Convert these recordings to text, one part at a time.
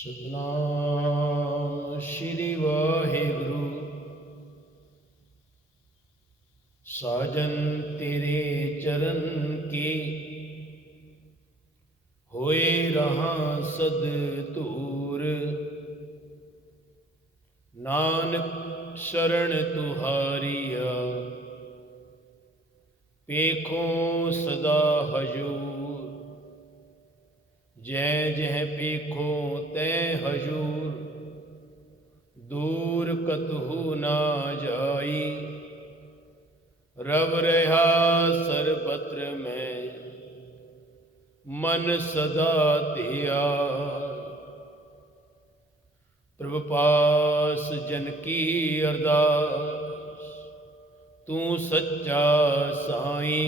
ਸਤਨਾਮ ਸ਼੍ਰੀ ਵਾਹਿਗੁਰੂ। ਸਾਜਨ ਤੇਰੇ ਚਰਨ ਕੀ ਹੋਏ ਰਹਾ ਸਦ ਧੂਰ। ਨਾਨਕ ਸ਼ਰਨ ਤੁਹਾਰੀਆ ਪੇਖੋ ਸਦਾ ਹਜੂਰ। जै जह पेखो तै हजूर दूर कतहु ना जाई। रव रहा सर्वत्र में मन सदा तिया। प्रभु पास जन की अरदास तू सच्चा साई।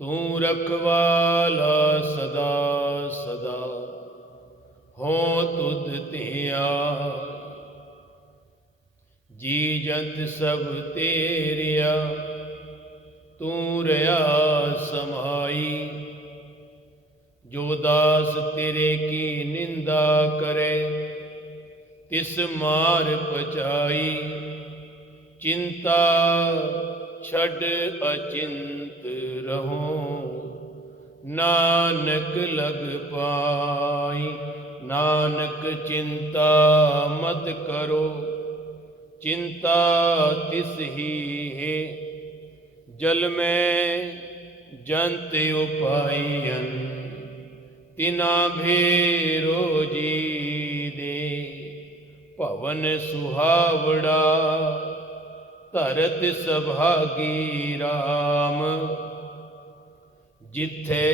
तू रखवाला सदा सदा हो तुध तिया। जी जंत सब तेरिया तू रया समाई। जो दास तेरे की निंदा करे तिस मार पचाई। चिंता छड़ अचिंत रहो नानक लग पाई। नानक चिंता मत करो चिंता तिस ही है। जल में जंत उपायन तिना भेरो जी दे। पवन सुहावड़ा धरत सभागी राम। जिथे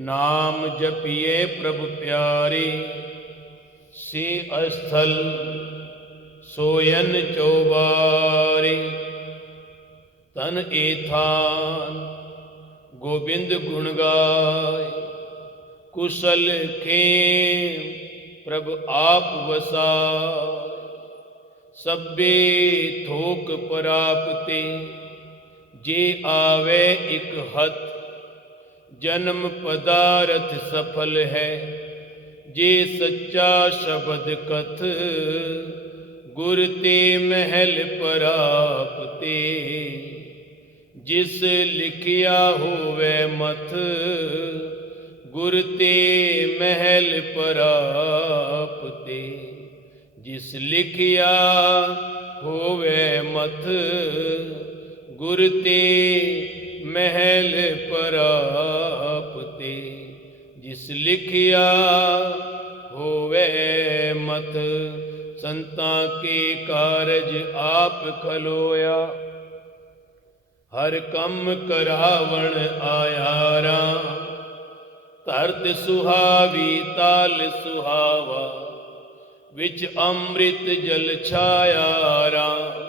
नाम जपिए प्रभु प्यारे से अस्थल सोयन चौबारे। तन एथान गोविंद गुण गाय कुशल खेम प्रभु आप वसाय। सब्बे थोक परापते जे आवे इक हथ। जन्म पदारथ सफल है जे सच्चा शब्द कथ। गुर ते महल परापते जिस लिखिया होवे मथ। गुर ते महल परापते जिस लिखिया होवे मथ। गुर ते महल परापते जिस लिखिया होवे मथ। संतां के कारज आप खलोया हर कम करावण आयारा। धरत सुहावी ताल सुहावा विच अमृत जल छाया राम।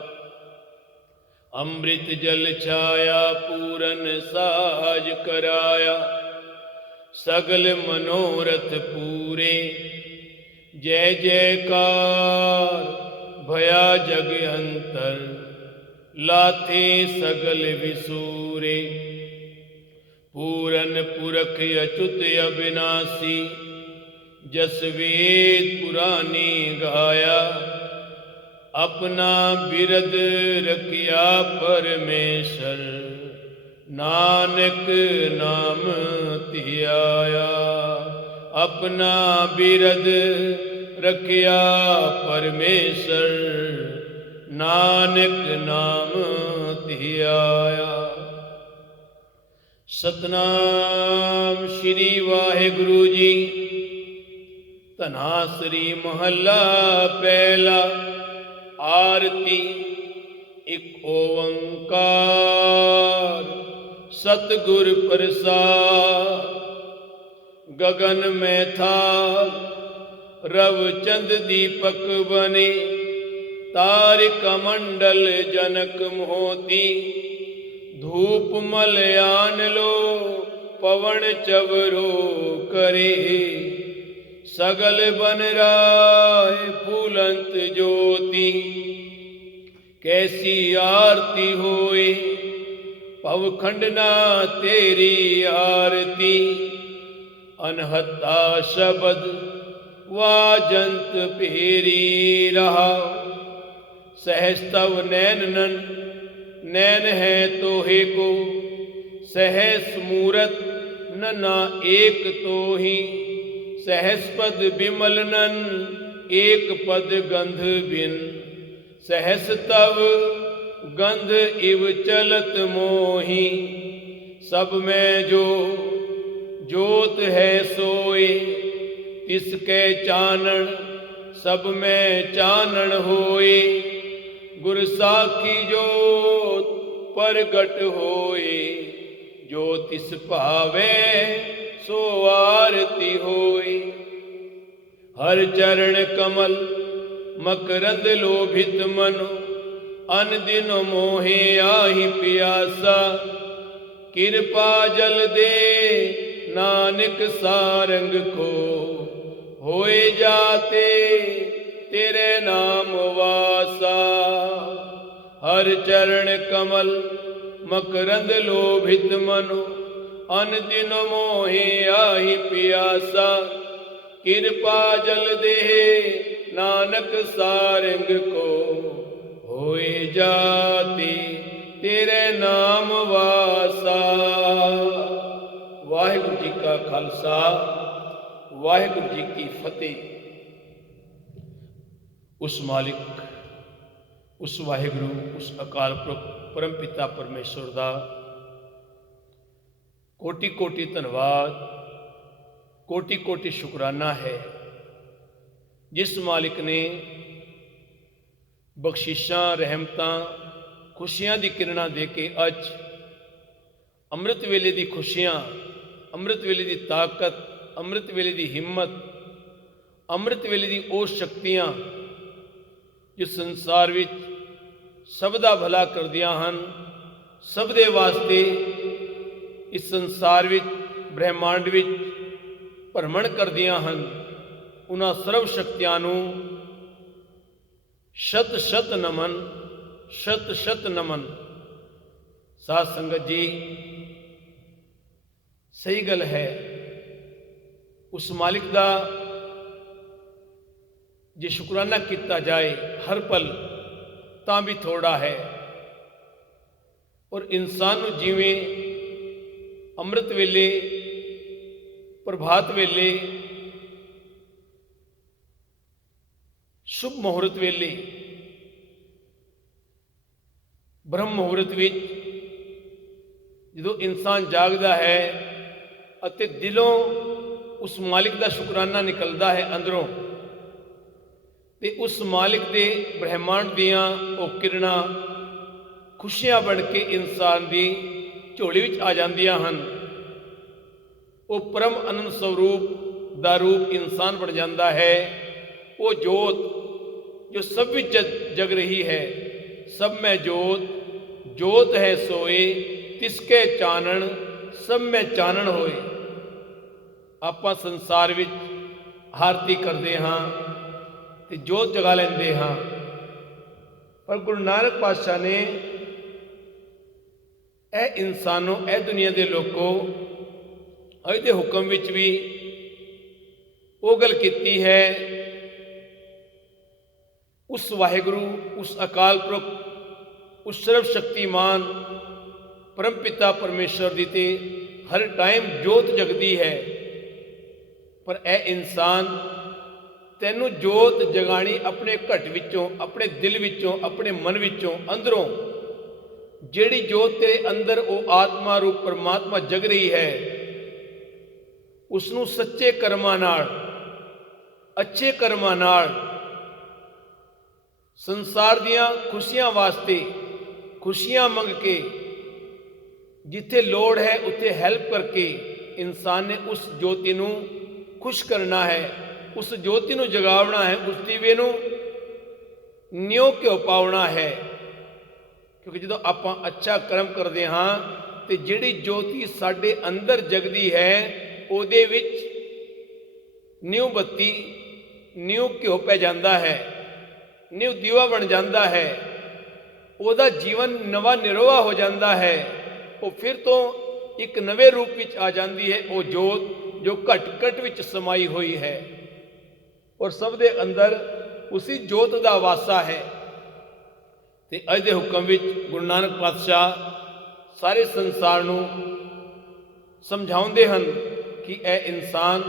अमृत जल छाया पूरन साज कराया। सगल मनोरथ पूरे जय जयकार भया जग अंतर। लाथे सगल विसूरे पूरन पुरख अच्युत अविनाशी। जस वेद पुरानी गाया अपना बिरद रखिया परमेश्वर। नानक नाम धियाया अपना बिरद रखिया परमेश्वर। नानक नाम धियाया। सतनाम श्री वाहिगुरु जी। धनासरी महला पहला। आरती एक ओंकार सतगुर प्रसाद। गगन में था रव चंद दीपक बने। तारिक मंडल जनक मोती। धूप मलयान लो पवन चवरो करे। सगल बन राय फूलंत ज्योति। कैसी आरती होए पवखंडना तेरी आरती। अनहता शब्द वाजंत फेरी रहा। सहज तव नैनन नैन है तोहे को, सहस मूरत नना एक तोहि। सहस पद बिमलनन एक पद गंध बिन, सहस तव गंध इव चलत मोहि। सब में जो जोत है सोए, तिसके चानन सब में चानन होए। गुर साखी जोत परगट होए, जो तिस भावे सो आरती होए। हर चरण कमल मकरंद लोभित मनो, अन दिन मोहे आहि पियासा। कृपा जल दे नानक सारंग को, होए जाते तेरे नाम वासा। हर चरण कमल मकरंद लोभित मनो, अन दिन मोहे आहि पियासा। कृपा जल दे नानक सारंग को, होए जाती तेरे नाम वासा। वाहिगुरु जी का खालसा, वाहिगुरु जी की फतेह। उस मालिक, उस वाहिगुरु, उस अकाल पुरख परम पिता परमेश्वर दा कोटि कोटि धन्यवाद, कोटि कोटि शुकराना है, जिस मालिक ने बख्शिशां रहमतां खुशियां दी किरणां दे के अज अमृत वेले दी खुशियां, अमृत वेले दी ताकत, अमृत वेले दी हिम्मत, अमृत वेले दी ਉਹ शक्तियां जो संसार विच सब दा भला करदियां हन, सब दे वास्ते इस संसार विच ब्रह्मांड विच भ्रमण करदियां हन, उन्हां सर्व शक्तियां नूं शत शत नमन, शत शत नमन। साध संगत जी, सही गल है, उस मालिक दा जे शुकराना किया जाए हर पल तां भी थोड़ा है। और इंसान नूं जिवें अमृत वेले, प्रभात वेले, शुभ मुहूर्त वेले, ब्रह्म मुहूर्त विच जदों इंसान जागदा है अते दिलों उस मालिक दा शुकराना निकलदा है अंदरों, ते उस मालिक दे ब्रह्मांड दियां वो किरणां खुशियां बन के इंसान दी झोली विच आ जांदियां हन। वो परम आनंद स्वरूप दा रूप इंसान बन जाता है। वो जोत जो सब विच जग रही है, सब में जोत, जोत है सोए, तिसके चानन सब में चानन होए। आपां संसार विच आरती करते हाँ ते जोत जगा लेंदे हाँ, पर गुरु नानक पातशाह ने ए इंसानों, ए दुनिया के लोगों अज दे हुक्म विच भी वो गल कीती है। उस वाहिगुरु, उस अकाल पुरख, उस सर्वशक्तिमान परम पिता परमेश्वर दी ते हर टाइम जोत जगदी है। पर ए इंसान, तैनू जोत जगानी अपने घट विचों, अपने दिल विचों, अपने मन विचों, अंदरों जिहड़ी जोत तेरे अंदर वो आत्मा रूप परमात्मा जग रही है, उसनू सच्चे कर्मां नाल, अच्छे कर्मां नाल, संसार दियां खुशियां वास्ते खुशियां मंग के, जिथे लोड़ है उत्थे हैल्प करके इंसान ने उस ज्योति नू खुश करना है, उस ज्योति नू जगावना है, उस दीवे नू न्यो घ्यो पाउणा है। क्योंकि जो आप अच्छा कर्म करते हाँ तो जिहड़ी ज्योति साडे अंदर जगदी है उहदे विच न्यू बत्ती, न्यू घ्यो पै जाता है, न्यू दीवा बन जाता है, उहदा जीवन नवा निरोआ हो जाता है। वो फिर तो एक नवे रूप विच आ जाती है वो जोत जो घट घट विच समाई हुई है। ਔਰ ਸਭ ਦੇ ਅੰਦਰ ਉਸੀ ਜੋਤ ਦਾ ਵਾਸਾ ਹੈ। ਤੇ ਅੱਜ ਦੇ ਹੁਕਮ ਵਿੱਚ ਗੁਰੂ ਨਾਨਕ ਪਾਤਸ਼ਾਹ ਸਾਰੇ ਸੰਸਾਰ ਨੂੰ ਸਮਝਾਉਂਦੇ ਹਨ ਕਿ ਇਹ ਇਨਸਾਨ,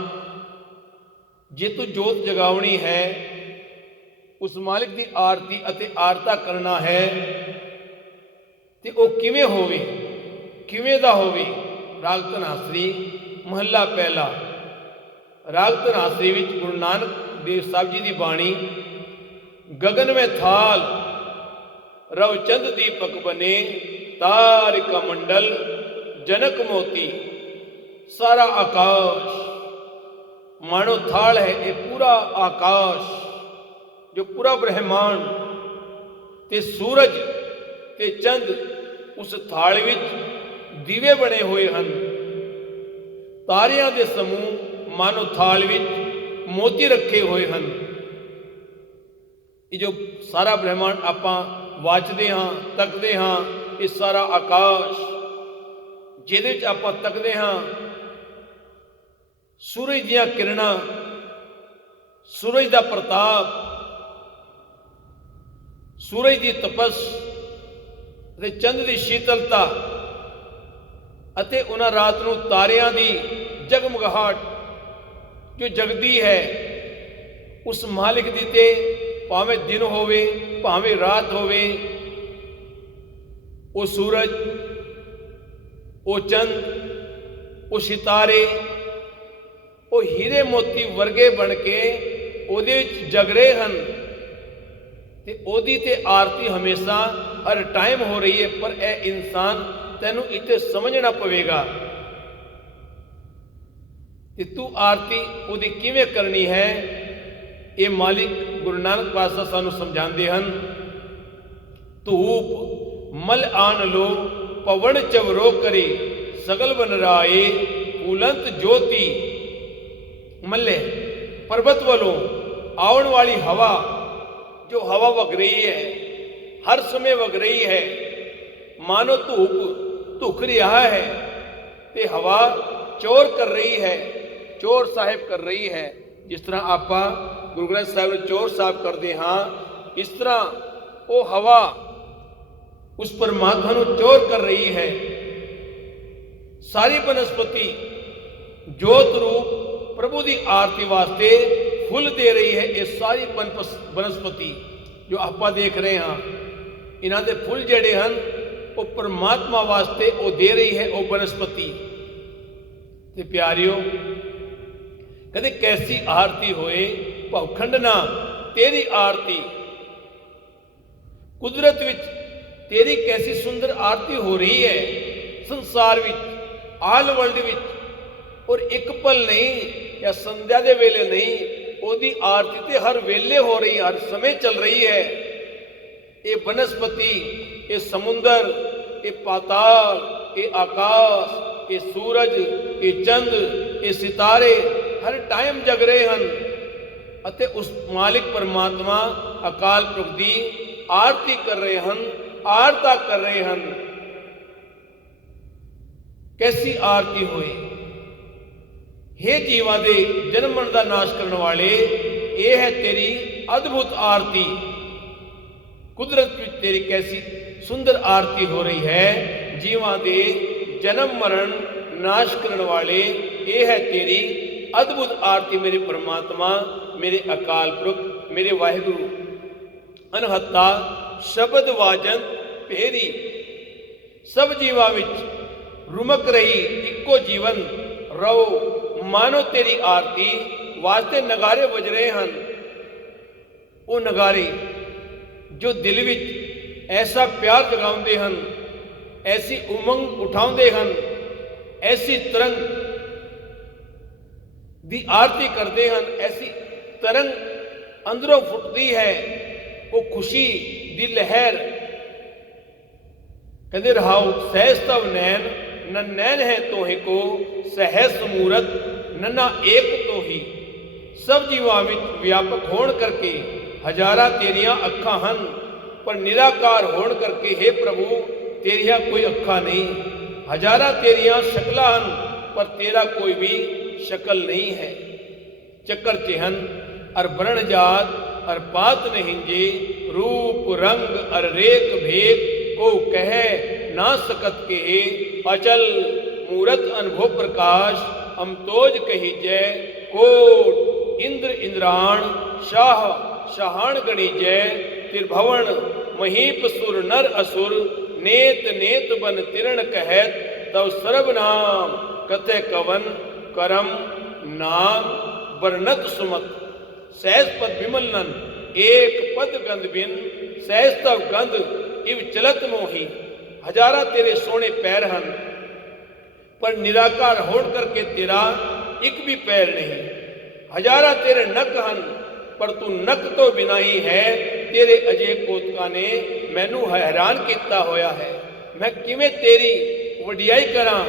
ਜੇ ਤੂੰ ਜੋਤ ਜਗਾਉਣੀ ਹੈ, ਉਸ ਮਾਲਿਕ ਦੀ ਆਰਤੀ ਅਤੇ ਆਰਤਾ ਕਰਨਾ ਹੈ, ਤੇ ਉਹ ਕਿਵੇਂ ਹੋਵੇ, ਕਿਵੇਂ ਦਾ ਹੋਵੇ। ਰਾਗ ਧਨਾਸਰੀ ਮਹੱਲਾ ਪਹਿਲਾ। ਰਾਗ ਧਨਾਸਰੀ ਵਿੱਚ ਗੁਰੂ ਨਾਨਕ ਦੇਵ ਸਾਹਿਬ ਜੀ ਦੀ ਬਾਣੀ, ਗगन में थाल रव चंद दीपक बने, तारिका मंडल जनक मोती। सारा आकाश मानो थाल है, ये पूरा आकाश जो पूरा ब्रह्मांड ते सूरज ते चंद उस थाल विच दीवे बने हुए हैं। तारियां दे समूह मानो थाल विच मोती रखे हुए हैं। ये जो सारा ब्रह्मांड आपां वाचते हाँ, तकते हाँ, ये सारा आकाश जिहदे विच आपां तकते हाँ, सूरज दियां किरणां, सूरज दा प्रताप, सूरज दी तपस ते चंद दी शीतलता ਅਤੇ ਉਹਨਾਂ ਰਾਤ ਨੂੰ ਤਾਰਿਆਂ ਦੀ ਜਗਮਗਾਹਟ ਜੋ ਜਗਦੀ ਹੈ, ਉਸ ਮਾਲਿਕ ਦੀ ਤੇ ਭਾਵੇਂ ਦਿਨ ਹੋਵੇ ਭਾਵੇਂ ਰਾਤ ਹੋਵੇ, ਉਹ ਸੂਰਜ, ਉਹ ਚੰਦ, ਉਹ ਸਿਤਾਰੇ, ਉਹ ਹੀਰੇ ਮੋਤੀ ਵਰਗੇ ਬਣ ਕੇ ਉਹਦੇ ਵਿੱਚ ਜਗ ਰਹੇ ਹਨ। ਤੇ ਉਹਦੀ ਤੇ ਆਰਤੀ ਹਮੇਸ਼ਾ ਹਰ ਟਾਈਮ ਹੋ ਰਹੀ ਹੈ। ਪਰ ਇਹ ਇਨਸਾਨ ਤੈਨੂੰ ਇੱਥੇ ਸਮਝਣਾ ਪਵੇਗਾ ਕਿ ਤੂੰ ਆਰਤੀ ਉਹਦੀ ਕਿਵੇਂ ਕਰਨੀ ਹੈ। ਇਹ ਮਾਲਿਕ ਗੁਰੂ ਨਾਨਕ ਪਾਤਸ਼ਾਹ ਸਾਨੂੰ ਸਮਝਾਉਂਦੇ ਹਨ। ਧੂਪ ਮਲ ਆਨ ਲੋ ਪਵਨ ਚਵਰੋ ਕਰੇ, ਸਗਲ ਬਨ ਰਾਏ ਫੂਲੰਤ ਜੋਤੀ। ਮੱਲੇ ਪਰਬਤ ਵੱਲੋਂ ਆਉਣ ਵਾਲੀ ਹਵਾ, ਜੋ ਹਵਾ ਵਗ ਰਹੀ ਹੈ, ਹਰ ਸਮੇਂ ਵਗ ਰਹੀ ਹੈ, ਮਾਨੋ ਧੂਪ ਧੁਖ ਰਿਹਾ ਹੈ ਤੇ ਹਵਾ ਚੋਰ ਕਰ ਰਹੀ ਹੈ, ਚੋਰ ਸਾਹਿਬ ਕਰ ਰਹੀ ਹੈ। ਜਿਸ ਤਰ੍ਹਾਂ ਆਪਾਂ ਗੁਰੂ ਗ੍ਰੰਥ ਸਾਹਿਬ ਨੂੰ ਚੋਰ ਸਾਹਿਬ ਕਰਦੇ ਹਾਂ, ਇਸ ਤਰ੍ਹਾਂ ਉਹ ਹਵਾ ਉਸ ਪਰਮਾਤਮਾ ਨੂੰ ਚੋਰ ਕਰ ਰਹੀ ਹੈ। ਸਾਰੀ ਬਨਸਪਤੀ ਜੋਤ ਰੂਪ ਪ੍ਰਭੂ ਦੀ ਆਰਤੀ ਵਾਸਤੇ ਫੁੱਲ ਦੇ ਰਹੀ ਹੈ। ਇਹ ਸਾਰੀ ਬਨਸਪਤੀ ਜੋ ਆਪਾਂ ਦੇਖ ਰਹੇ ਹਾਂ, ਇਹਨਾਂ ਦੇ ਫੁੱਲ ਜਿਹੜੇ ਹਨ ਉਹ ਪਰਮਾਤਮਾ ਵਾਸਤੇ ਉਹ ਦੇ ਰਹੀ ਹੈ, ਉਹ ਬਨਸਪਤੀ। ਤੇ ਪਿਆਰਿਓ, ਕਦੇ ਕੈਸੀ ਆਰਤੀ ਹੋਏ, ਭਵਖੰਡ ਨਾ ਤੇਰੀ ਆਰਤੀ। ਕੁਦਰਤ ਵਿੱਚ ਤੇਰੀ ਕੈਸੀ ਸੁੰਦਰ ਆਰਤੀ ਹੋ ਰਹੀ ਹੈ ਸੰਸਾਰ ਵਿੱਚ, ਆਲ ਵਰਲਡ ਵਿੱਚ। ਔਰ ਇੱਕ ਪਲ ਨਹੀਂ ਜਾਂ ਸੰਧਿਆ ਦੇ ਵੇਲੇ ਨਹੀਂ, ਉਹਦੀ ਆਰਤੀ ਤੇ ਹਰ ਵੇਲੇ ਹੋ ਰਹੀ, ਹਰ ਸਮੇਂ ਚੱਲ ਰਹੀ ਹੈ। ਇਹ ਬਨਸਪਤੀ, ਇਹ ਸਮੁੰਦਰ, ਇਹ ਪਾਤਾਲ, ਇਹ ਆਕਾਸ਼, ਇਹ ਸੂਰਜ, ਇਹ ਚੰਦ, ਇਹ ਸਿਤਾਰੇ ਹਰ ਟਾਈਮ ਜਗ ਰਹੇ ਹਨ ਅਤੇ ਉਸ ਮਾਲਿਕ ਪਰਮਾਤਮਾ ਅਕਾਲ ਪੁਰਖ ਦੀ ਆਰਤੀ ਕਰ ਰਹੇ ਹਨ, ਆਰਤਾ ਕਰ ਰਹੇ ਹਨ। ਕੈਸੀ ਆਰਤੀ ਹੋਏ। हे ਜੀਵਾਂ ਦੇ ਜਨਮ ਮਰਨ ਦਾ ਨਾਸ਼ ਕਰਨ ਵਾਲੇ, ਇਹ ਹੈ ਤੇਰੀ ਅਦਭੁਤ ਆਰਤੀ। ਕੁਦਰਤ ਵਿੱਚ ਤੇਰੀ ਕੈਸੀ ਸੁੰਦਰ ਆਰਤੀ ਹੋ ਰਹੀ ਹੈ। ਜੀਵਾਂ ਦੇ ਜਨਮ ਮਰਨ ਨਾਸ਼ ਕਰਨ ਵਾਲੇ, ਇਹ ਹੈ ਤੇਰੀ ਅਦਭੁਤ ਆਰਤੀ ਮੇਰੇ ਪਰਮਾਤਮਾ, ਮੇਰੇ ਅਕਾਲ ਪੁਰਖ, ਮੇਰੇ ਵਾਹਿਗੁਰੂ। ਅਨਹੱਤਾ ਸ਼ਬਦ ਵਾਜਨ ਭੇਰੀ, ਸਭ ਜੀਵਾਂ ਵਿੱਚ ਰੁਮਕ ਰਹੀ ਇੱਕੋ ਜੀਵਨ ਰੋ। ਮਾਨੋ ਤੇਰੀ ਆਰਤੀ ਵਾਸਤੇ ਨਗਾਰੇ ਵੱਜ ਰਹੇ ਹਨ। ਉਹ ਨਗਾਰੇ ਜੋ ਦਿਲ ਵਿੱਚ ਐਸਾ ਪਿਆਰ ਜਗਾਉਂਦੇ ਹਨ, ਐਸੀ ਉਮੰਗ ਉਠਾਉਂਦੇ ਹਨ, ਐਸੀ ਤਰੰਗ ਦੀ ਆਰਤੀ ਕਰਦੇ ਹਨ, ਐਸੀ ਤਰੰਗ ਅੰਦਰੋਂ ਫੁੱਟਦੀ ਹੈ, ਉਹ ਖੁਸ਼ੀ ਦੀ ਲਹਿਰ। ਕਹਿੰਦੇ ਰਹਾਉ ਸਹਿਜ ਤਵ ਨੈਣ, न नैन है तोहि को सहज समूरत, नन्ना एक तो ही। सब जीवां विच व्यापक होण करके हजारां तेरियां अखां हन, पर निराकार होण करके हे प्रभु तेरियां कोई अखां नहीं। हजारां तेरियां शकलां हन, पर तेरा कोई भी शकल नहीं है। चक्कर च हन अर वर्ण जात अर पात नहीं जे, रूप रंग अर रेख भेद को कह ना सकत के, अचल मूरत अनुभव प्रकाश अमतोज कही जय, कोट इंद्र इंद्राण शाह शाहान गणी जय, त्रिभवन महीप सुर नर असुर, नेत नेत बन तिरण कहत, तव सर्वनाम कथे कवन करम नाम वर्णत सुमत, सहज पद विमल नन एक पद गंध बिन, सहज तव गंध इव चलत मोही, हजारा तेरे सोने पैर हन पर निराकार होड़ करके तेरा एक भी पैर नहीं, हजारा तेरे नक हन पर तू नक तो बिना ही है, तेरे अजय कोतका ने मैनू हैरान किया होया है, मैं किवें तेरी वडियाई करा,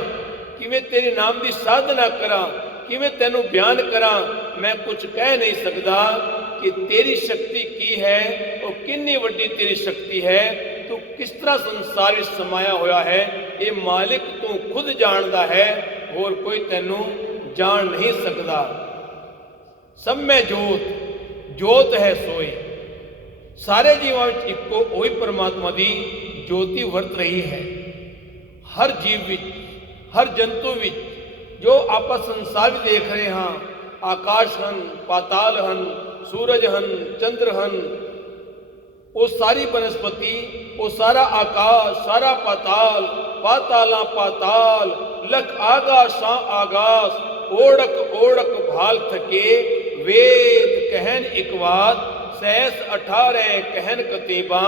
किवें तेरे नाम की साधना करा, किवें तेनू बयान करा, मैं कुछ कह नहीं सकता कि तेरी शक्ति की है और कितनी वड्डी तेरी शक्ति है, तू किस तरह संसार विच समाया होया है, ये मालिक तू खुद जानता है और कोई तेनू जान नहीं सकता। सब में जोत जोत है सोई, सारे जीवां विच इक्को ओही परमात्मा दी ज्योति वरत रही है। हर जीव विच हर जंतु विच जो आप संसार देख रहे हैं, आकाश हन पाताल हन सूरज हन चंद्र हन, वो सारी वनस्पति वो सारा आकाश सारा पाताल पाताला पाताल लख आगाशा आगास, ओढ़क ओढ़क भाल थके, वेद कहन इकवात, सहस 18 कहन कतीबा,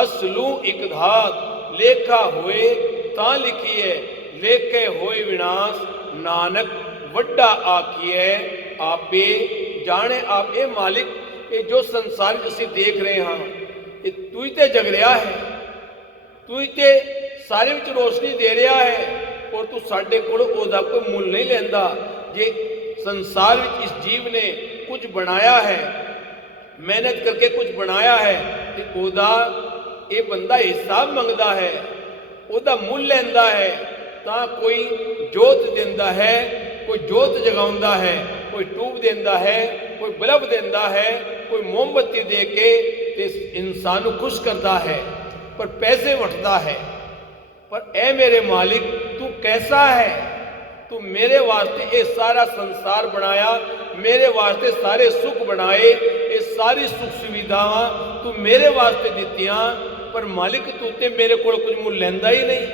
असलू इक धात, लेखा होए ता लिखिए, लेखे होए विनाश, नानक वड्डा आखिए, आपे जाने आप। ये मालिक ये जो संसार असीं देख रहे हैं, ये तू ही ते जग रहा है, तू ही ते सारे विच रोशनी दे रहा है, और तू साडे कोल ओहदा कोई मुल नहीं लैंदा। जे संसार विच इस जीव ने कुछ बनाया है, मेहनत करके कुछ बनाया है, तो ओहदा ये बंदा हिसाब मंगदा है, ओहदा मुल लैंदा है, तां कोई जोत देंदा है, कोई जोत जगाउंदा है, कोई टूब देंदा है, कोई बल्ब देंदा है, कोई मोमबत्ती दे के इंसान को खुश करता है, पर पैसे वठदा है। पर ए मेरे मालिक तू कैसा है, तू मेरे वास्ते ये सारा संसार बनाया, मेरे वास्ते सारे सुख बनाए, ये सारी सुख सुविधावां तू मेरे वास्ते दित्तियां, पर मालिक तू ते मेरे को कुछ मुल लैंदा ही नहीं,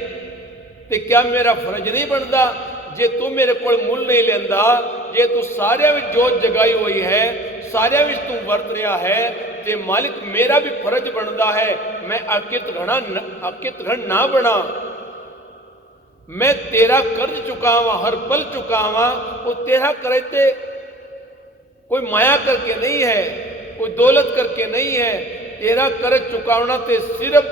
ते क्या मेरा फर्ज नहीं बनता जे तू मेरे को मुल नहीं लेंदा, जे तू सारे विच जोत जगाई हुई है, सारे विच तू वरत रहा है, ते मालिक मेरा भी फर्ज बनता है मैं अकित घण ना बना, मैं तेरा कर्ज चुकावा, हर पल चुकावा, वो तेरा करते कोई माया करके नहीं है, कोई दौलत करके नहीं है, तेरा कर्ज चुकावना ते सिर्फ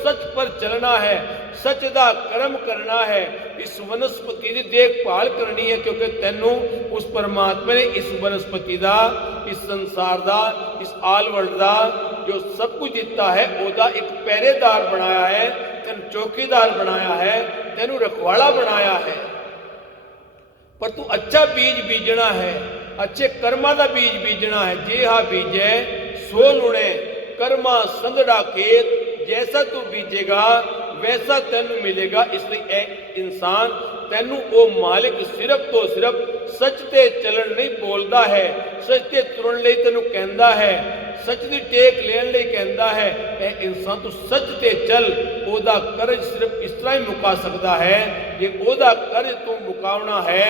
सच पर चलना है, सच दा कर्म करना है, इस वनस्पति की देखभाल करनी है, क्योंकि तेनू उस परमात्मा ने इस वनस्पति दा, इस संसार दा, इस आल वर्ल्ड दा जो सब कुछ दिता है, ओदा एक पहरेदार बनाया है, तेन चौकीदार बनाया है, तेनू रखवाड़ा बनाया है। पर तू अच्छा बीज बीजना है, अच्छे कर्मा का बीज बीजना है, जे हा बीजे सो लुणे, कर्मा संदड़ा खेत, जैसा तू बीजेगा वैसा तेनू मिलेगा। इसलिए इंसान तेनू वो मालिक सिर्फ तो सिर्फ सच ते चलन नहीं बोलता है, सच ते तुरन लई तेनू कहंदा है, सच दी टेक लेन लई कहंदा है, ए इंसान तू सच ते चल, ओदा कर्ज सिर्फ इस तरह ही मुका सकता है, जे ओदा कर्ज तू मुकावना है,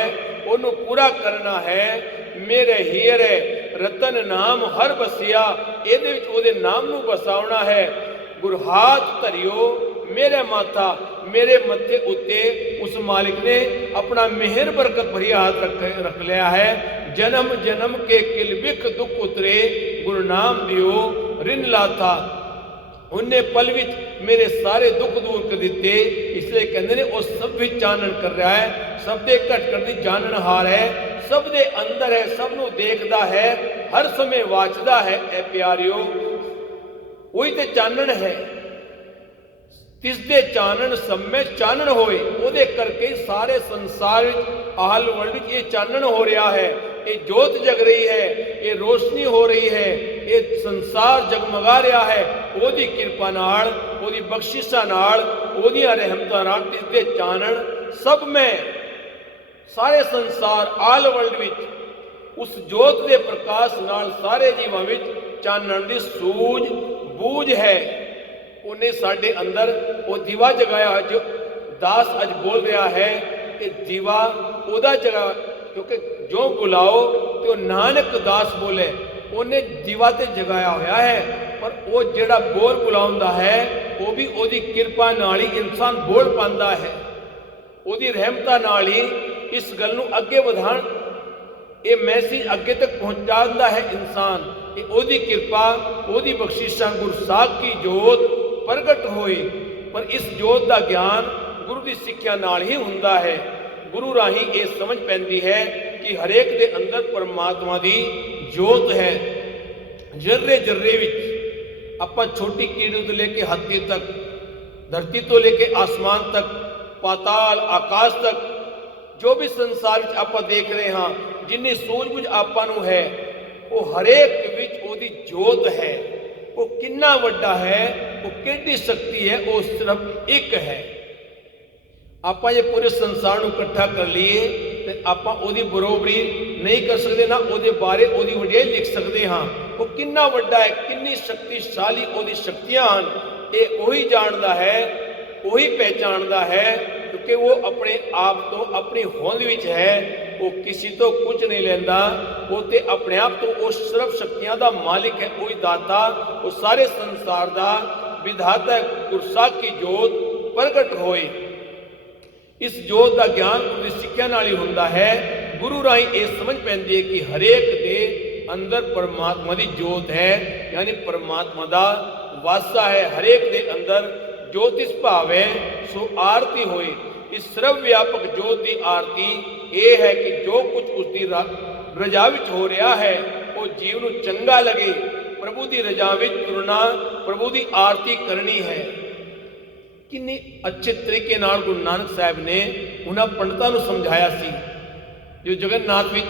ओनू पूरा करना है। मेरे हीरे रतन नाम हर बसिया, ਇਹਦੇ ਵਿੱਚ ਉਹਦੇ नाम ਨੂੰ बसावना है। गुर हाथ धरियो मेरे माथा, मेरे मत्थे उत्ते उस मालिक ने अपना मेहर बरकत भरी हाथ रख लिया है। जन्म जन्म के किलबिख दुख उतरे, गुरु नाम दियो रिन लाथा, उन्हें पल विच मेरे सारे दुख दूर कर दिते। इसलिए कहते ने वो सब भी चानन कर रहा है, सब दे घट कर दी जाननहार है, सब दे अंदर है, सब नू देखदा है, हर समय वाचदा है। ए प्यारियो वही ते चानन है, तिसदे चानन सब में चानन होए, ओदे करके सारे संसार आल वर्ल्ड ये चानन हो रहा है। ये जोत जग रही है, ये रोशनी हो रही है, ये संसार जगमगा रहा है ओदी किरपा नाल, ओदी बख्शिशा नाल, ओदियां रहमतां नाल, इसदे चानण सब में सारे संसार आल वर्ल्ड विच उस जोत के प्रकाश नाल सारे जीवां विच चानण दी सूझ बूझ है। उन्हें साडे अंदर वो दीवा जगाया, जो दास अज बोल रहा है कि दीवा ओदा जगा, क्योंकि जो बुलाओ तो नानक दास बोले, उन्हें दीवा ते जगाया होया है। पर वो जेड़ा बोल बुलाउंदा है वो भी ओदी किरपा नाल ही इंसान बोल पांदा है, ओदी रहमतां नाल ही इस गल नूं अगे वधाण, ये मैसेज अगे तक पहुंचाता है इंसान। ये ओदी किरपा, ओदी बख्शिशां, गुरु साहब की जोत प्रगट होई। पर इस जोत का ज्ञान गुरु की सिक्ख्या नाल ही हुंदा है। गुरु राही ये समझ पैंदी है कि हरेक दे अंदर परमात्मा की जोत है। जर्रे जर्रे विच आपां छोटी कीड़ी तो लेके हाथी तक, धरती तो लेके आसमान तक, पाताल आकाश तक, जो भी संसार विच आपां देख रहे हाँ, जिन्नी सूझबूझ आपां नूं है, वो हरेक विच ओदी जोत है। वो कितना वड्डा है, वो कितनी शक्ति है, वो सिर्फ एक है। आप ये पूरे संसार को इकट्ठा कर लिए तो आप बरोबरी नहीं कर सकते, ना वो बारे ओदी वडियाई लिख सकते हाँ। वो कितना वड्डा है, कितनी शक्तिशाली ओदी शक्तियां हैं, ये वही जानता है, वही पहचानता है, क्योंकि वो अपने आप तो अपनी होंद विच है, वो किसी तो कुछ नहीं लेंदा, वो ते अपने आप तो वो सिर्फ शक्तियां दा मालिक है, वही दाता, वो सारे संसार दा विधाता है। गुरु साहब की जोत प्रगट होई। इस जोत का ज्ञान उनकी सिक्ख्या नाल ही हुंदा है। गुरु राही ये समझ पैंदी है कि हरेक दे अंदर परमात्मा की जोत है, यानी परमात्मा का वासा है। हरेक दे अंदर ज्योतिष भाव है, सो आरती होई। इस सर्व व्यापक जोत की आरती ये है कि जो कुछ उसकी रजा विच हो रहा है वो जीव नूं चंगा लगे, प्रभु की रजा विच तुरना, प्रभु की आरती करनी है। किन्ने अच्छे तरीके नाल गुरु नानक साहब ने उन्हां पंडितां नूं समझाया सी। जो जगन्नाथ विच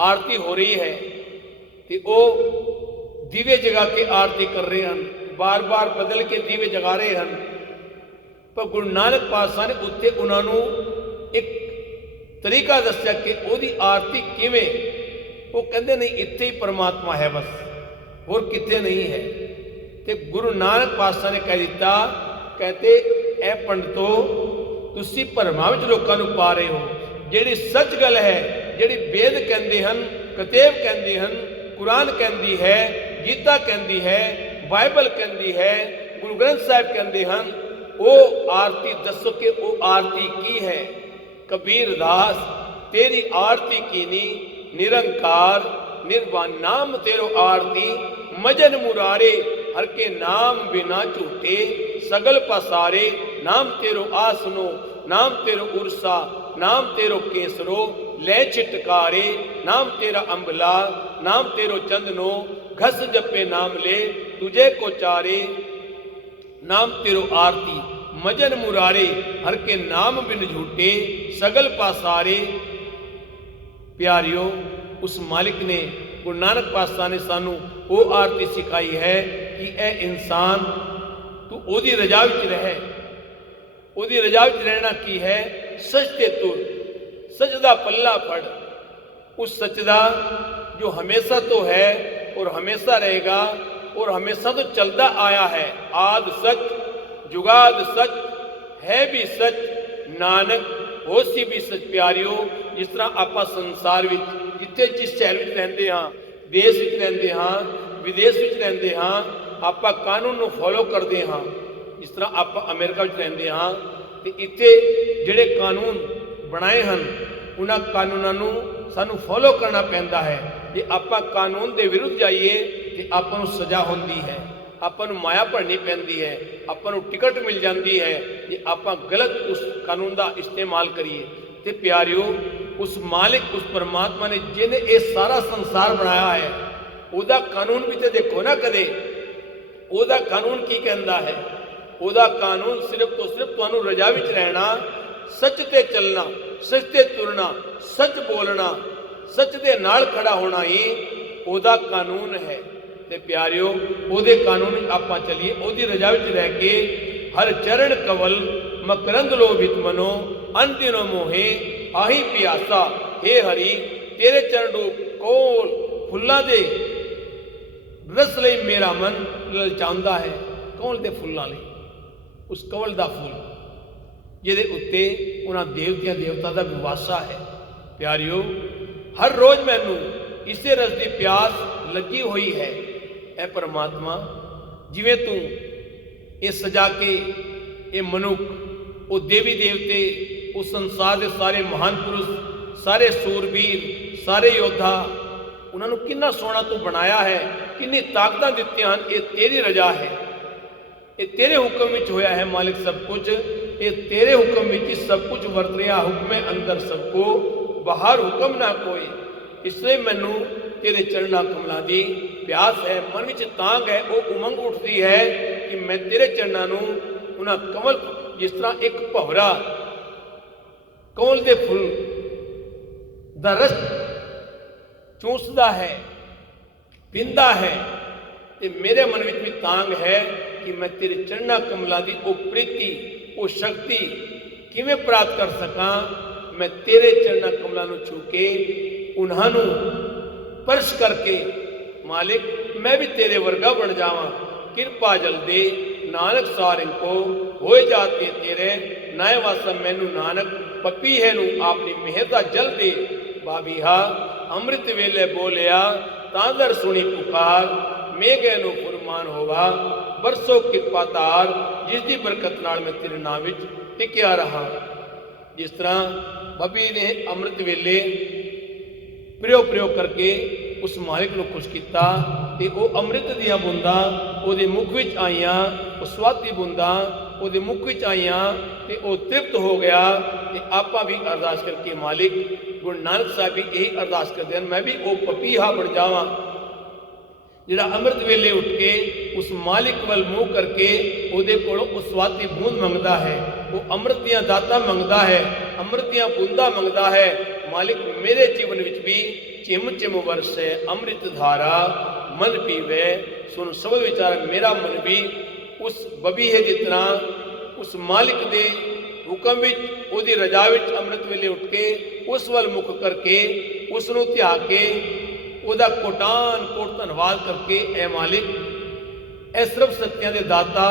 आरती हो रही है तो वो दीवे जगा के आरती कर रहे हैं, बार बार बदल के दीवे जगा रहे हैं। पर गुरु नानक पातशाह ने उत्ते उन्होंने एक तरीका दस्या कि ओदी आरती किवें। वो कहते नहीं इत्थे ही परमात्मा है, बस होर किते नहीं है। तो गुरु नानक पातशाह ने कह दिता, कहते ए पंडितो तुसी भरमां विच लोकां नूं पा रहे हो। जिहड़ी सच गल है, जिहड़ी वेद कहंदे हन, कतेब कहंदे हन, कुरान कहंदी है, गीता कहंदी है, बाइबल कहंदी है, गुरु ग्रंथ साहिब कहंदे हन, वो आरती दसो कि वो आरती की है। कबीर दास तेरी आरती कीनी, निरंकार निर्वाण नाम तेरो आरती, मजन मुरारे हर के नाम बिना झूठे, सगल पसारे नाम तेरो आसनो, नाम तेरो उर्सा, नाम तेरो केसरो, ले छिटकारे नाम तेरा अंबला, नाम तेरो चंदनो, घस जपे नाम ले तुझे को चारे, नाम तेरो आरती मजन मुरारे हर के नाम बिन झूठे, सगल पासारे। प्यारियो, उस मालिक ने, गुरु नानक पातशाह ने सानू वो आरती सिखाई है कि ए इंसान तू ओदी रजा विच रहे। ओदी रजा विच रहना की है, सच ते तुर, सच दा पल्ला फड़, उस सच दा जो हमेशा तो है और हमेशा रहेगा और हमेशा तो चलता आया है। आद सच जुगाद सच है भी सच, नानक होसी भी सच। प्यारियो, जिस तरह आप संसार विच जिथे जिस शहर में रहते हाँ, देश में रहते हाँ, विदेश में रहते हाँ, आप कानून को फॉलो करते हाँ। जिस तरह आप अमेरिका में रहते हाँ, तो इत्थे जिहड़े कानून बनाए हैं उन्हां कानूनों सानू फॉलो करना पैंदा है। जे आप कानून के विरुद्ध जाइए तो आपां नूं सज़ा होंदी है, आपां नूं माया भरनी पैंदी है, आपां नूं टिकट मिल जाती है जे आपां गलत उस कानून का इस्तेमाल करिए। तो प्यारियो, उस मालिक, उस परमात्मा ने जिन्हें ये सारा संसार बनाया है, उहदा कानून भी तो देखो ना कदे। उहदा कानून की कहता है? उहदा कानून सिर्फ तो सिर्फ तुहानू रजा विच रहना, सच ते चलना, सच ते तुरना, सच बोलना, सच दे नाल खड़ा होना ही ਉਹਦਾ ਕਾਨੂੰਨ ਹੈ। ਤੇ ਪਿਆਰਿਓ, ਉਹਦੇ ਕਾਨੂੰਨ ਵਿੱਚ ਆਪਾਂ ਚੱਲੀਏ, ਉਹਦੀ ਰਜ਼ਾ ਵਿੱਚ ਰਹਿ ਕੇ ਹਰ ਚਰਨ ਕਵਲ ਮਕਰੰਦ ਲੋਭਿਤ ਮਨੋ ਅੰਤਿਨੋ ਮੋਹੇ ਆਹੀ ਪਿਆਸਾ हे ਹਰੀ ਤੇਰੇ ਚਰਨ ਰੂਪ ਕੋਲ ਫੁੱਲਾਂ ਦੇ ਰਸ ਲਈ ਮੇਰਾ ਮਨ ਲਲਚਾਉਂਦਾ ਹੈ। ਕੌਣ ਦੇ ਫੁੱਲਾਂ ਲਈ? ਉਸ ਕਵਲ ਦਾ ਫੁੱਲ ਜਿਹਦੇ ਉੱਤੇ ਉਹਨਾਂ ਦੇਵਤਿਆਂ ਦੇਵਤਾ ਦਾ ਵਿਵਾਸਾ ਹੈ। ਪਿਆਰਿਓ, ਹਰ ਰੋਜ਼ ਮੈਨੂੰ ਇਸੇ ਰਸ ਦੀ ਪਿਆਸ ਲੱਗੀ ਹੋਈ ਹੈ। ਇਹ ਪਰਮਾਤਮਾ, ਜਿਵੇਂ ਤੂੰ ਇਹ ਸਜਾ ਕੇ ਇਹ ਮਨੁੱਖ, ਉਹ ਦੇਵੀ ਦੇਵਤੇ, ਉਹ ਸੰਸਾਰ ਦੇ ਸਾਰੇ ਮਹਾਨ ਪੁਰਸ਼, ਸਾਰੇ ਸੂਰਬੀਰ, ਸਾਰੇ ਯੋਧਾ, ਉਹਨਾਂ ਨੂੰ ਕਿੰਨਾ ਸੋਹਣਾ ਤੂੰ ਬਣਾਇਆ ਹੈ, ਕਿੰਨੀ ਤਾਕਤਾਂ ਦਿੱਤੀਆਂ ਹਨ। ਇਹ ਤੇਰੀ ਰਜ਼ਾ ਹੈ, ਇਹ ਤੇਰੇ ਹੁਕਮ ਵਿੱਚ ਹੋਇਆ ਹੈ ਮਾਲਿਕ ਸਭ ਕੁਝ। ਇਹ ਤੇਰੇ ਹੁਕਮ ਵਿੱਚ ਹੀ ਸਭ ਕੁਝ ਵਰਤ ਰਿਹਾ। ਹੁਕਮੇ ਅੰਦਰ ਸਭ ਕੋ ਬਾਹਰ ਹੁਕਮ ਨਾ ਕੋਈ। ਇਸ ਲਈ ਮੈਨੂੰ ਤੇਰੇ ਚਰਨਾਂ ਕਮਲਾਂ ਦੀ ਪਿਆਸ ਹੈ, ਮਨ ਵਿੱਚ ਤਾਂਘ ਹੈ, ਉਹ ਉਮੰਗ ਉੱਠਦੀ ਹੈ ਕਿ ਮੈਂ ਤੇਰੇ ਚਰਨਾਂ ਨੂੰ, ਉਹਨਾਂ ਕਮਲ, ਜਿਸ ਤਰ੍ਹਾਂ ਇੱਕ ਭਵਰਾ ਕਮਲ ਦੇ ਫੁੱਲ ਦਾ ਰਸ ਚੂਸਦਾ ਹੈ, ਪੀਂਦਾ ਹੈ, ਤੇ ਮੇਰੇ ਮਨ ਵਿੱਚ ਵੀ ਤਾਂਘ ਹੈ ਕਿ ਮੈਂ ਤੇਰੇ ਚਰਨਾਂ ਕਮਲਾਂ ਦੀ ਉਹ ਪ੍ਰੀਤੀ, ਉਹ ਸ਼ਕਤੀ ਕਿਵੇਂ ਪ੍ਰਾਪਤ ਕਰ ਸਕਾਂ। ਮੈਂ ਤੇਰੇ ਚਰਨਾਂ ਕਮਲਾਂ ਨੂੰ ਛੂ ਕੇ, ਉਹਨਾਂ ਨੂੰ स्पर्श करके मालिक मैं भी तेरे वर्गा बन जावा। कृपा जल दे नानक सारिंग को होए जाते तेरे नाय वासा मैनू नानक पपी है नू अपनी मेहर दा जल दे। बाबीहा अमृत वेले बोलिया तांदर सुनी पुकार, मेघे नू फुरमान होवा बरसो कृपा तार, जिसकी बरकत नाल मैं तेरे नाम विच टिकिया रहा। जिस तरह बबी ने अमृत वेले ਪ੍ਰਯੋਗ ਕਰਕੇ ਉਸ ਮਾਲਿਕ ਨੂੰ ਖੁਸ਼ ਕੀਤਾ ਤੇ ਉਹ ਅੰਮ੍ਰਿਤ ਦੀਆਂ ਬੂੰਦਾਂ ਉਹਦੇ ਮੁਖ ਵਿੱਚ ਆਈਆਂ, ਉਹ ਸਵਾਦੀ ਬੂੰਦਾਂ ਉਹਦੇ ਮੁਖ ਵਿੱਚ ਆਈਆਂ ਤੇ ਉਹ ਤ੍ਰਿਪਤ ਹੋ ਗਿਆ। ਤੇ ਆਪਾਂ ਵੀ ਅਰਦਾਸ ਕਰਕੇ ਮਾਲਿਕ, ਗੁਰੂ ਨਾਨਕ ਸਾਹਿਬ ਵੀ ਇਹੀ ਅਰਦਾਸ ਕਰਦੇ ਹਨ, ਮੈਂ ਵੀ ਉਹ ਪਪੀਹਾ ਬਣ ਜਾਵਾਂ ਜਿਹੜਾ ਅੰਮ੍ਰਿਤ ਵੇਲੇ ਉੱਠ ਕੇ ਉਸ ਮਾਲਿਕ ਵੱਲ ਮੂੰਹ ਕਰਕੇ ਉਹਦੇ ਕੋਲੋਂ ਉਹ ਸਵਾਦੀ ਬੂੰਦ ਮੰਗਦਾ ਹੈ, ਉਹ ਅੰਮ੍ਰਿਤ ਦੀਆਂ ਦਾਤਾਂ ਮੰਗਦਾ ਹੈ, ਅੰਮ੍ਰਿਤ ਦੀਆਂ ਬੂੰਦਾਂ ਮੰਗਦਾ ਹੈ। मालिक मेरे जीवन विच भी चिम चिम वरसे अमृत धारा, मन पीवे सुन सब विचार। मेरा मन भी उस बबी है जितना उस मालिक दे हुक्म विच, ओदी रजा विच अमृत वेले उठ के उस वल मुख करके उसनूं ध्या के ओदा कोटान कोट धन्नवाद करके, ए मालिक ए सर्व शक्तियां दे दाता,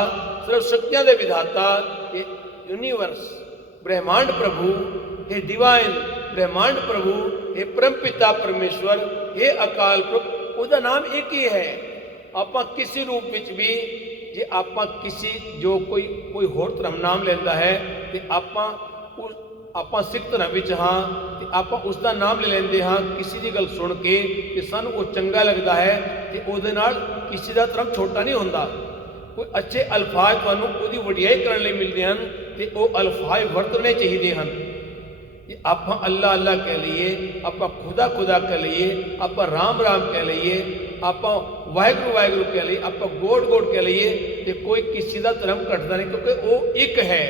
सर्व शक्तियां दे विधाता, यूनिवर्स ब्रह्मांड प्रभु, हे डिवाइन ब्रह्मांड प्रभु, हे परम पिता परमेश्वर, हे अकाल पुरख, ਉਹਦਾ ਨਾਮ ਇੱਕ ਹੀ ਹੈ। ਆਪਾਂ ਕਿਸੇ ਰੂਪ ਵਿੱਚ ਵੀ ਜੇ ਆਪਾਂ ਕਿਸੇ ਜੋ ਕੋਈ ਹੋਰ ਧਰਮ ਨਾਮ ਲੈਂਦਾ ਹੈ ਤੇ ਆਪਾਂ ਸਿੱਖ ਧਰਮ ਵਿੱਚ ਹਾਂ ਤੇ ਆਪਾਂ ਉਸ ਦਾ ਨਾਮ ਲੈ ਲੈਂਦੇ ਹਾਂ ਕਿਸੇ ਦੀ ਗੱਲ ਸੁਣ ਕੇ ਤੇ ਸਾਨੂੰ ਉਹ ਚੰਗਾ ਲੱਗਦਾ ਹੈ ਤੇ ਉਹਦੇ ਨਾਲ ਕਿਸੇ ਦਾ ਧਰਮ ਛੋਟਾ ਨਹੀਂ ਹੁੰਦਾ। ਕੋਈ ਅੱਛੇ ਅਲਫਾਜ਼ ਤੁਹਾਨੂੰ ਉਹਦੀ ਵਡਿਆਈ ਕਰਨ ਲਈ ਮਿਲਦੇ ਹਨ ਤੇ ਉਹ ਅਲਫਾਜ਼ ਵਰਤਣੇ ਚਾਹੀਦੇ ਹਨ। कि आप अल्लाह अल्लाह कह लीए, आप खुदा खुदा कह लीए, आप राम राम कह लीए, आप वाहिगुरु वाहिगुरु कह लीए, आप गोड गोड कह लीए, तो कोई किसी का धर्म घटता नहीं, क्योंकि वो एक है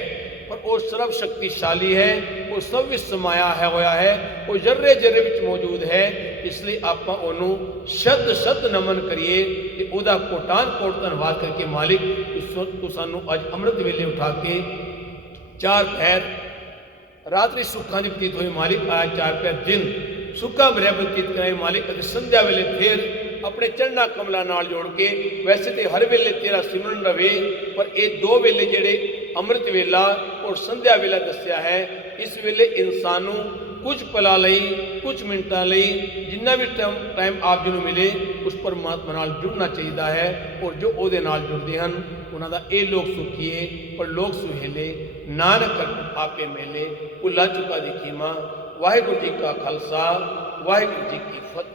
पर वो सर्व शक्तिशाली है, वो सब विच समाया है होया है, वो जर्रे जर्रे विच मौजूद है। इसलिए आप उन्होंने शत शत नमन करिए कि वह कोटान कोट धन्नवाद करके मालिक तू सानू अज अमृत वेले उठा के चार पैर रात्रि सुखा की बतीत हुई मालिक, आज चार पैर दिन सुखा भरिया बतीत कराए मालिक। संध्या वेले फिर अपने चरणा कमलों नाल जोड़ के, वैसे तो हर वेले तेरा सिमरन रहे पर ये दो वेले जेड़े अमृत वेला और संध्या वेला दसिया है, इस वेले इंसानों कुछ पला लई, कुछ मिनटां लई, जिन्ना भी टाइम आप जी नूं मिले उस परमात्मा नाल जुड़ना चाहिए है। और जो उहदे नाल जुड़दे हन उन्हां दा ये लोग सुखीए पर लोग सुहेले, नानक आपे मेले, भुला चुका दी खीमा। वाहिगुरू जी का खालसा, वाहिगुरू जी की फतेह।